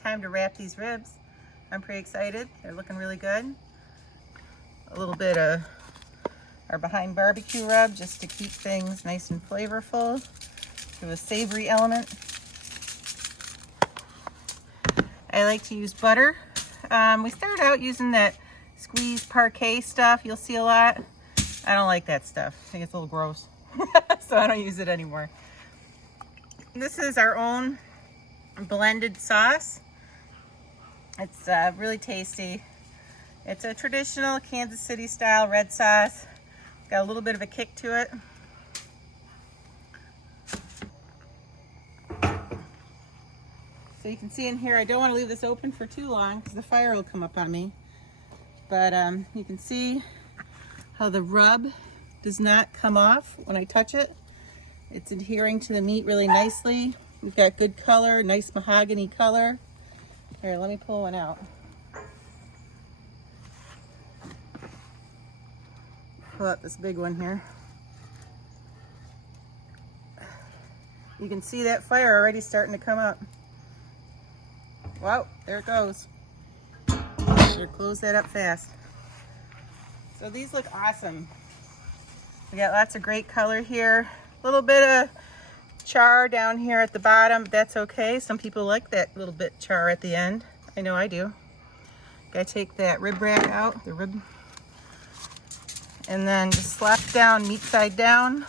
time to wrap these ribs. I'm pretty excited. They're looking really good. A little bit of our behind barbecue rub just to keep things nice and flavorful. Give a savory element. I like to use butter. We started out using that squeezed parquet stuff you'll see a lot. I don't like that stuff. I think it's a little gross. So I don't use it anymore. This is our own blended sauce. It's really tasty. It's a traditional Kansas City style red sauce. It's got a little bit of a kick to it. So you can see in here, I don't want to leave this open for too long because the fire will come up on me. But you can see how the rub does not come off when I touch it. It's adhering to the meat really nicely. We've got good color, nice mahogany color. Here, let me pull one out. Pull out this big one here. You can see that fire already starting to come up. Wow, there it goes. Should close that up fast. So these look awesome. We got lots of great color here. A little bit of char down here at the bottom, but that's okay. Some people like that little bit char at the end. I know I do. Gotta take that rib rack out, the rib, and then just slap down meat side down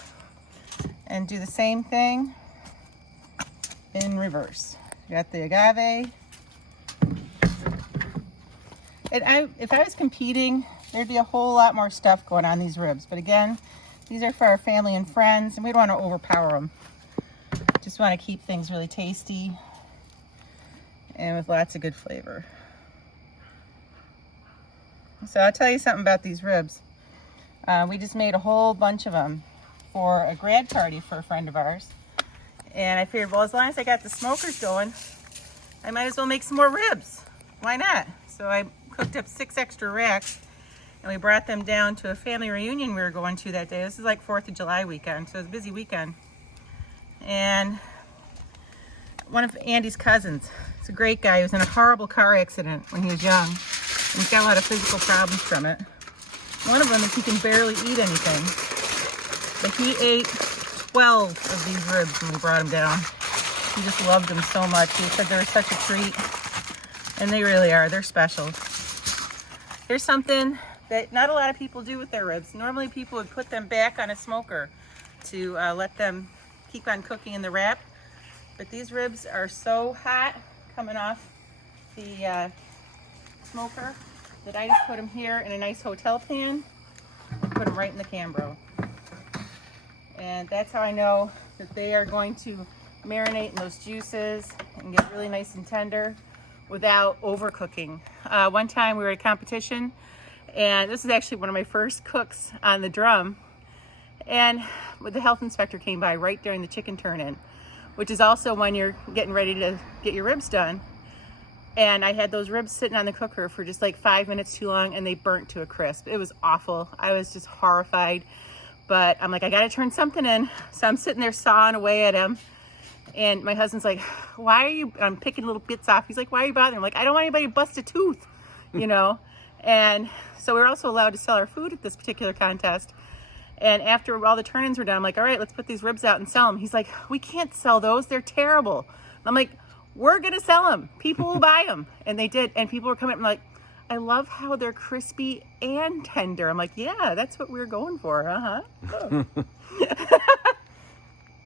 and do the same thing in reverse. You got the agave. And if I was competing, there'd be a whole lot more stuff going on these ribs. But again, these are for our family and friends, and we don't want to overpower them. Just want to keep things really tasty and with lots of good flavor. So I'll tell you something about these ribs. We just made a whole bunch of them for a grad party for a friend of ours. And I figured, well, as long as I got the smokers going, I might as well make some more ribs. Why not? So I cooked up 6 extra racks, and we brought them down to a family reunion we were going to that day. This is like 4th of July weekend, so it was a busy weekend. And one of Andy's cousins, he's a great guy. He was in a horrible car accident when he was young, and he's got a lot of physical problems from it. One of them is he can barely eat anything, but he ate 12 of these ribs when we brought him down. He just loved them so much. He said they were such a treat, and they really are. They're special. There's something that not a lot of people do with their ribs. Normally people would put them back on a smoker to let them keep on cooking in the wrap. But these ribs are so hot coming off the smoker that I just put them here in a nice hotel pan and put them right in the Cambro. And that's how I know that they are going to marinate in those juices and get really nice and tender without overcooking. One time we were at a competition, and this is actually one of my first cooks on the drum, and the health inspector came by right during the chicken turn-in, which is also when you're getting ready to get your ribs done. And I had those ribs sitting on the cooker for just like 5 minutes too long, and they burnt to a crisp. It was awful. I was just horrified, but I'm like, I gotta turn something in. So I'm sitting there sawing away at him. And my husband's like, why are you, I'm picking little bits off. He's like, why are you bothering? I'm like, I don't want anybody to bust a tooth, you know? And so we're also allowed to sell our food at this particular contest. And after all the turn-ins were done, I'm like, all right, let's put these ribs out and sell them. He's like, we can't sell those. They're terrible. I'm like, we're going to sell them. People will buy them. And they did. And people were coming up and like, I love how they're crispy and tender. I'm like, yeah, that's what we're going for. Uh-huh.